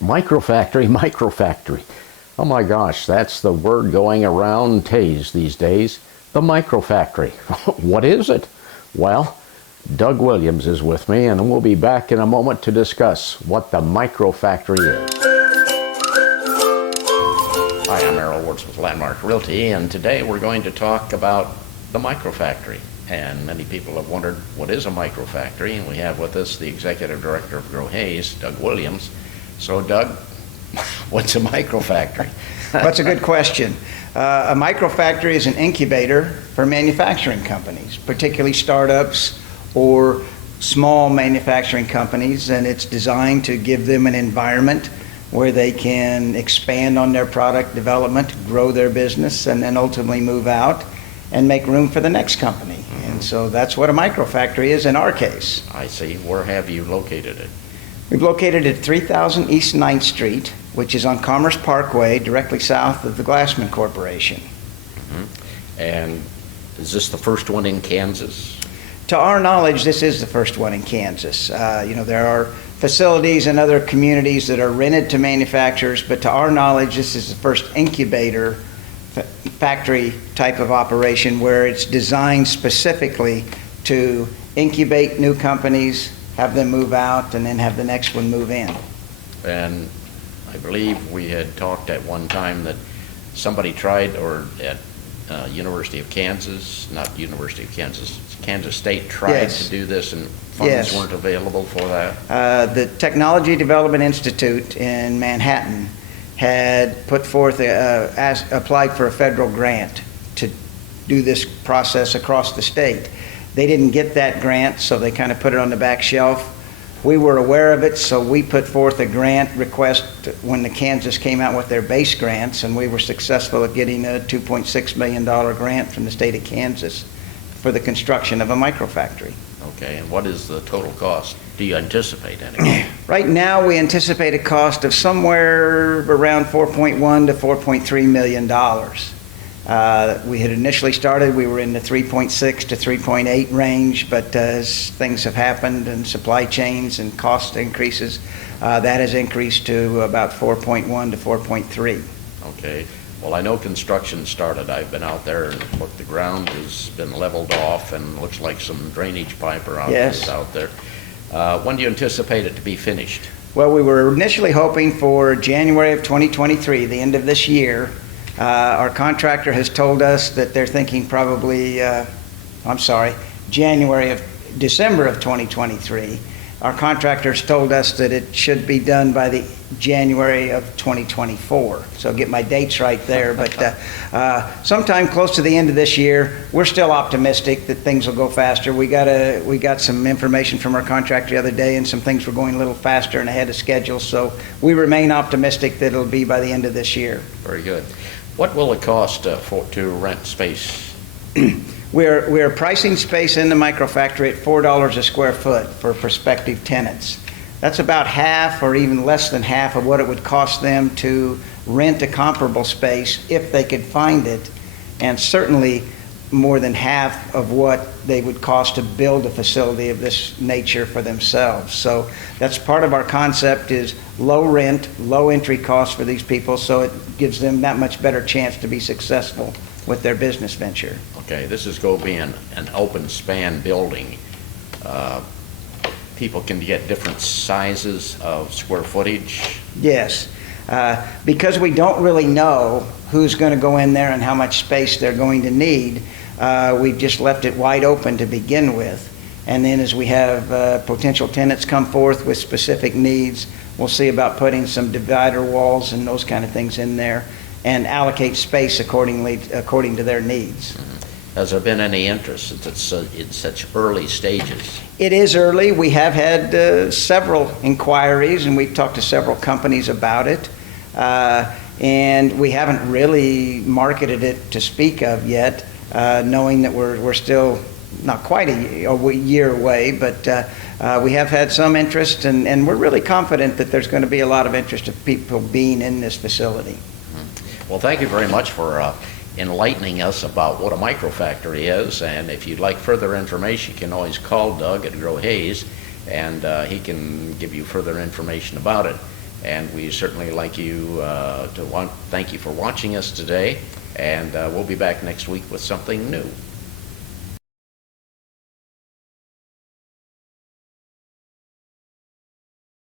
Microfactory, microfactory. Oh my gosh, that's the word going around Taze these days. The microfactory. What is it? Well, Doug Williams is with me, and we'll be back in a moment to discuss what the microfactory is. Hi, I'm Errol Wirtz with Landmark Realty, and today we're going to talk about the microfactory. And many people have wondered, what is a microfactory? And we have with us the Executive Director of Grow Hayes, Doug Williams. So, Doug, what's a microfactory? Well, that's a good question. A microfactory is an incubator for manufacturing companies, particularly startups or small manufacturing companies, and it's designed to give them an environment where they can expand on their product development, grow their business, and then ultimately move out and make room for the next company. Mm-hmm. And so that's what a microfactory is in our case. I see. Where have you located it? We've located it at 3000 East 9th Street, which is on Commerce Parkway, directly south of the Glassman Corporation. Mm-hmm. And is this the first one in Kansas? To our knowledge, this is the first one in Kansas. There are facilities in other communities that are rented to manufacturers, but to our knowledge, this is the first incubator factory type of operation where it's designed specifically to incubate new companies, have them move out, and then have the next one move in. And I believe we had talked at one time that somebody tried, or at University of Kansas, not University of Kansas, Kansas State tried to do this, and funds weren't available for that? The Technology Development Institute in Manhattan had put forth, applied for a federal grant to do this process across the state. They didn't get that grant, so they kind of put it on the back shelf. We were aware of it, so we put forth a grant request when the Kansas came out with their base grants, and we were successful at getting a $2.6 million grant from the state of Kansas for the construction of a microfactory. Okay, and what is the total cost? Do you anticipate any? Right now, we anticipate a cost of somewhere around $4.1 to $4.3 million. We had initially started, we were in the 3.6 to 3.8 range, but as things have happened and supply chains and cost increases, that has increased to about 4.1 to 4.3. Okay. Well, I know construction started. I've been out there and looked, the ground has been leveled off and looks like some drainage pipe or out there. When do you anticipate it to be finished? Well, we were initially hoping for January of 2023, the end of this year. Our contractor has told us that they're thinking probably, December of 2023. Our contractors told us that it should be done by the January of 2024. So get my dates right there. But sometime close to the end of this year, we're still optimistic that things will go faster. We got some information from our contractor the other day, and some things were going a little faster and ahead of schedule. So we remain optimistic that it'll be by the end of this year. Very good. What will it cost to rent space? We're pricing space in the microfactory at $4 a square foot for prospective tenants. That's about half or even less than half of what it would cost them to rent a comparable space if they could find it, and certainly more than half of what they would cost to build a facility of this nature for themselves. So that's part of our concept, is low rent, low entry costs for these people, so it gives them that much better chance to be successful with their business venture. Okay, this is going to be an open span building. People can get different sizes of square footage? Yes. Because we don't really know who's going to go in there and how much space they're going to need, we've just left it wide open to begin with. And then as we have potential tenants come forth with specific needs, we'll see about putting some divider walls and those kind of things in there and allocate space according to their needs. Mm-hmm. Has there been any interest since it's in such early stages? It is early. We have had several inquiries, and we've talked to several companies about it. And we haven't really marketed it to speak of yet, knowing that we're still not quite a year away, but we have had some interest, and we're really confident that there's going to be a lot of interest of people being in this facility. Well, thank you very much for enlightening us about what a microfactory is, and if you'd like further information, you can always call Doug at Grow Hayes, and he can give you further information about it. And we certainly like you thank you for watching us today, and we'll be back next week with something new.